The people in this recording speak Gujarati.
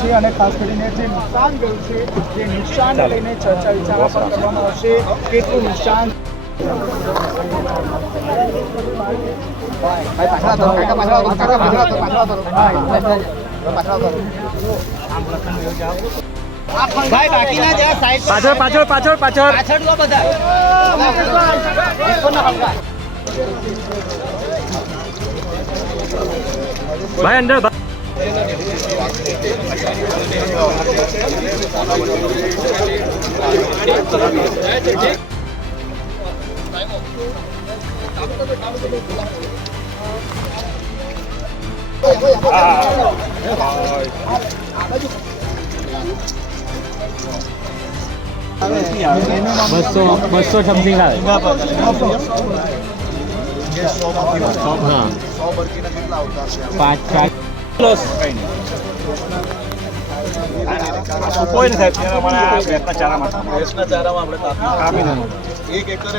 છે અને ખાસ કરીને જે નુકસાન ગયું છે જે નુકસાન લઈને ચર્ચા વિચારણા પણ કરવામાં આવશે. કેટલું નુકસાન? ભાઈ બાકીના જરા સાઈડ પાછળ પાછળ પાછળ પાછળ. પાછળ લો બધા. ભાઈ અંદર ભાઈ. બસો બસો સમથિંગ આવે હા પાંચ પાંચ કોઈ નથી સાહેબ તેના મને આ ભેંસના ચારામાં ભેંસના ચારામાં આપણે. એક એકરે